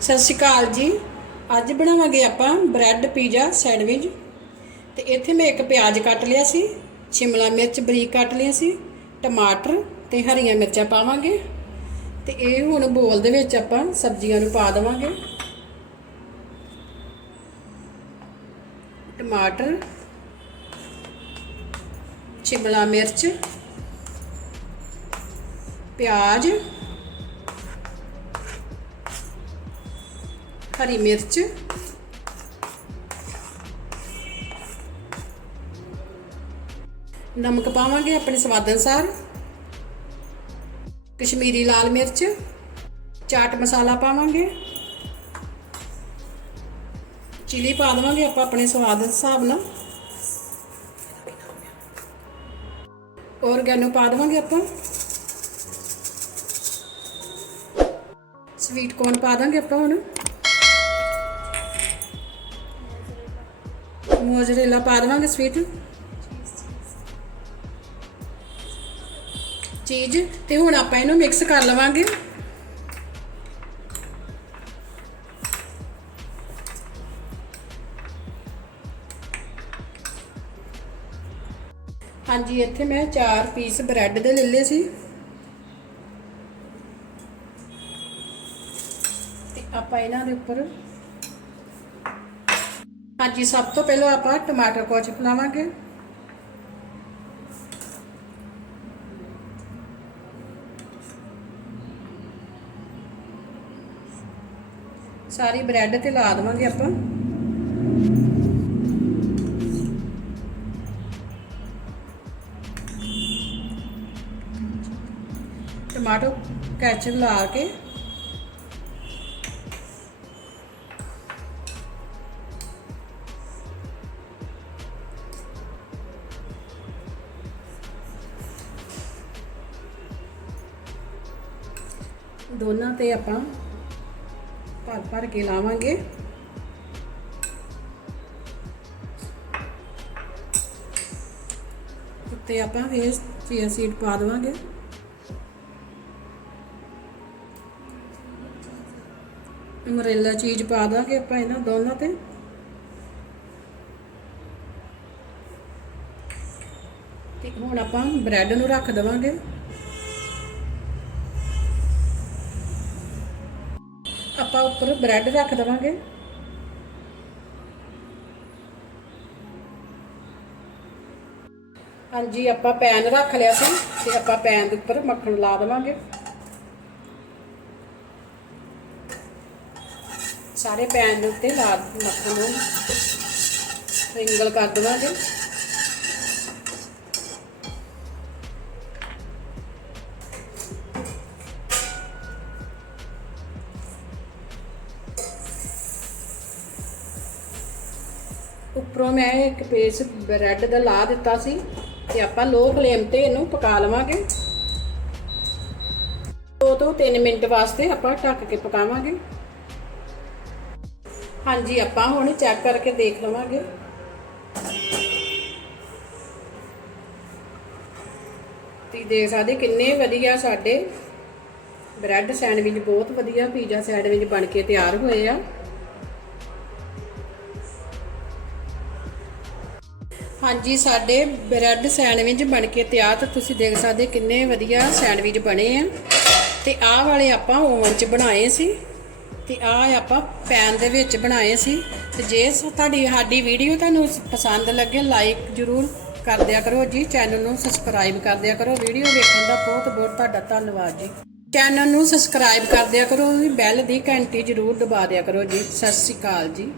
ਸਤਿ ਸ਼੍ਰੀ ਅਕਾਲ ਜੀ। ਅੱਜ ਬਣਾਵਾਂਗੇ ਆਪਾਂ ਬ੍ਰੈਡ ਪੀਜ਼ਾ ਸੈਂਡਵਿਚ। ਤੇ ਇੱਥੇ ਮੈਂ ਇੱਕ ਪਿਆਜ਼ ਕੱਟ ਲਿਆ ਸੀ, ਸ਼ਿਮਲਾ ਮਿਰਚ ਬਰੀਕ ਕੱਟ ਲਿਆ ਸੀ, ਟਮਾਟਰ ਤੇ ਹਰੀਆਂ ਮਿਰਚਾਂ ਪਾਵਾਂਗੇ। ਤੇ ਇਹ ਹੁਣ ਬੋਲ ਦੇ ਵਿੱਚ ਆਪਾਂ ਸਬਜ਼ੀਆਂ ਨੂੰ ਪਾ ਦੇਵਾਂਗੇ। ਟਮਾਟਰ, ਸ਼ਿਮਲਾ ਮਿਰਚ, ਪਿਆਜ਼ ਹਰੀ ਮਿਰਚ। ਨਮਕ ਪਾਵਾਂਗੇ ਆਪਣੇ ਸਵਾਦ ਅਨੁਸਾਰ। ਕਸ਼ਮੀਰੀ ਲਾਲ ਮਿਰਚ, ਚਾਟ ਮਸਾਲਾ ਪਾਵਾਂਗੇ। ਚਿਲੀ ਪਾ ਦੇਵਾਂਗੇ ਆਪਾਂ ਆਪਣੇ ਸਵਾਦ ਦੇ ਹਿਸਾਬ ਨਾਲ। ਔਰਗੈਨੋ ਪਾ ਦੇਵਾਂਗੇ ਆਪਾਂ। ਸਵੀਟ ਕੋਰਨ ਪਾ ਦਾਂਗੇ ਆਪਾਂ ਹੁਣ। ਮੋਜ਼ਰੇਲਾ ਪਾ ਦੇਵਾਂਗੇ ਸਵੀਟ ਚੀਜ਼, ਤੇ ਹੁਣ ਆਪਾਂ ਇਹਨੂੰ ਮਿਕਸ ਕਰ ਲਵਾਂਗੇ। ਹਾਂਜੀ, ਇੱਥੇ ਮੈਂ 4 ਪੀਸ ਬ੍ਰੈਡ ਦੇ ਲੈ ਲਏ ਸੀ। ਤੇ ਆਪਾਂ ਇਹਨਾਂ ਦੇ ਉੱਪਰ ਹਾਂਜੀ, ਸਭ ਤੋਂ ਪਹਿਲਾਂ ਆਪਾਂ ਟਮਾਟਰ ਕੋਚ ਲਾਵਾਂਗੇ ਸਾਰੀ ਬ੍ਰੈਡ ਤੇ ਲਾ ਦੇਵਾਂਗੇ ਆਪਾਂ। ਟਮਾਟੋ ਕੈਚਅਪ ਲਾ ਕੇ ਦੋਨਾਂ ਤੇ ਆਪਾਂ ਭਰ ਭਰ ਕੇ ਲਾਵਾਂਗੇ। ਉੱਤੇ ਆਪਾਂ ਫੇਰ ਚੀਆ ਸੀਡ ਪਾ ਦੇਵਾਂਗੇ। ਮਰੇਲਾ ਚੀਜ਼ ਪਾ ਦਾਂਗੇ ਆਪਾਂ ਇਹਨਾਂ ਦੋਨਾਂ ਤੇ। ਤੇ ਹੁਣ ਆਪਾਂ ਬ੍ਰੈਡ ਨੂੰ ਰੱਖ ਦੇਵਾਂਗੇ। ਆਪਾਂ ਉੱਪਰ ਬ੍ਰੈਡ ਰੱਖ ਦੇਵਾਂਗੇ। ਹਾਂਜੀ, ਆਪਾਂ ਪੈਨ ਰੱਖ ਲਿਆ ਸੀ ਤੇ ਆਪਾਂ ਪੈਨ ਦੇ ਉੱਪਰ ਮੱਖਣ ਲਾ ਦੇਵਾਂਗੇ। ਸਾਰੇ ਪੈਨ ਦੇ ਉੱਤੇ ਲਾ ਮੱਖਣ ਨੂੰ ਰਿੰਗਲ ਕਰ ਦੇਵਾਂਗੇ। ਉੱਪਰੋਂ ਮੈਂ ਇੱਕ ਪੇਸ ਬ੍ਰੈਡ ਦਾ ਲਾ ਦਿੱਤਾ ਸੀ ਤੇ ਆਪਾਂ ਲੋ ਫਲੇਮ ਤੇ ਇਹਨੂੰ ਪਕਾ ਲਵਾਂਗੇ। 2 ਤੋਂ 3 ਮਿੰਟ ਵਾਸਤੇ ਆਪਾਂ ਢੱਕ ਕੇ ਪਕਾਵਾਂਗੇ। ਹਾਂਜੀ, ਆਪਾਂ ਹੁਣ ਚੈੱਕ ਕਰਕੇ ਦੇਖ ਲਵਾਂਗੇ। ਤੁਸੀਂ ਦੇਖ ਸਕਦੇ ਕਿੰਨੇ ਵਧੀਆ ਸਾਡੇ ਬ੍ਰੈਡ ਸੈਂਡਵਿਚ ਬਹੁਤ ਵਧੀਆ ਪੀਜ਼ਾ ਸੈਂਡਵਿਚ ਬਣ ਕੇ ਤਿਆਰ ਹੋਏ ਆ। ਹਾਂਜੀ, ਸਾਡੇ ਬ੍ਰੈਡ ਸੈਂਡਵਿਚ ਬਣ ਕੇ ਤਿਆਰ ਤੇ ਤੁਸੀਂ ਦੇਖ ਸਕਦੇ ਕਿੰਨੇ ਵਧੀਆ ਸੈਂਡਵਿਚ ਬਣੇ ਆ। ਤੇ ਆਹ ਵਾਲੇ ਆਪਾਂ ਓਵਨ 'ਚ ਬਣਾਏ ਸੀ। ਤੇ ਆਹ ਆਪਾਂ ਪੈਨ ਦੇ ਵਿੱਚ ਬਣਾਏ ਸੀ। ਤੇ ਜੇ ਤੁਹਾਡੀ, ਸਾਡੀ ਵੀਡੀਓ ਤੁਹਾਨੂੰ ਪਸੰਦ ਲੱਗੇ ਲਾਈਕ ਜਰੂਰ ਕਰ ਦਿਆ ਕਰੋ ਜੀ। ਚੈਨਲ ਨੂੰ ਸਬਸਕ੍ਰਾਈਬ ਕਰ ਦਿਆ ਕਰੋ। ਵੀਡੀਓ ਵੇਖਣ ਦਾ ਬਹੁਤ ਬਹੁਤ ਤੁਹਾਡਾ ਧੰਨਵਾਦ ਜੀ। ਚੈਨਲ ਨੂੰ ਸਬਸਕ੍ਰਾਈਬ ਕਰ ਦਿਆ ਕਰੋ। ਬੈਲ ਦੀ ਘੰਟੀ ਜਰੂਰ ਦਬਾ ਦਿਆ ਕਰੋ ਜੀ। ਸਤਿ ਸ਼੍ਰੀ ਅਕਾਲ ਜੀ।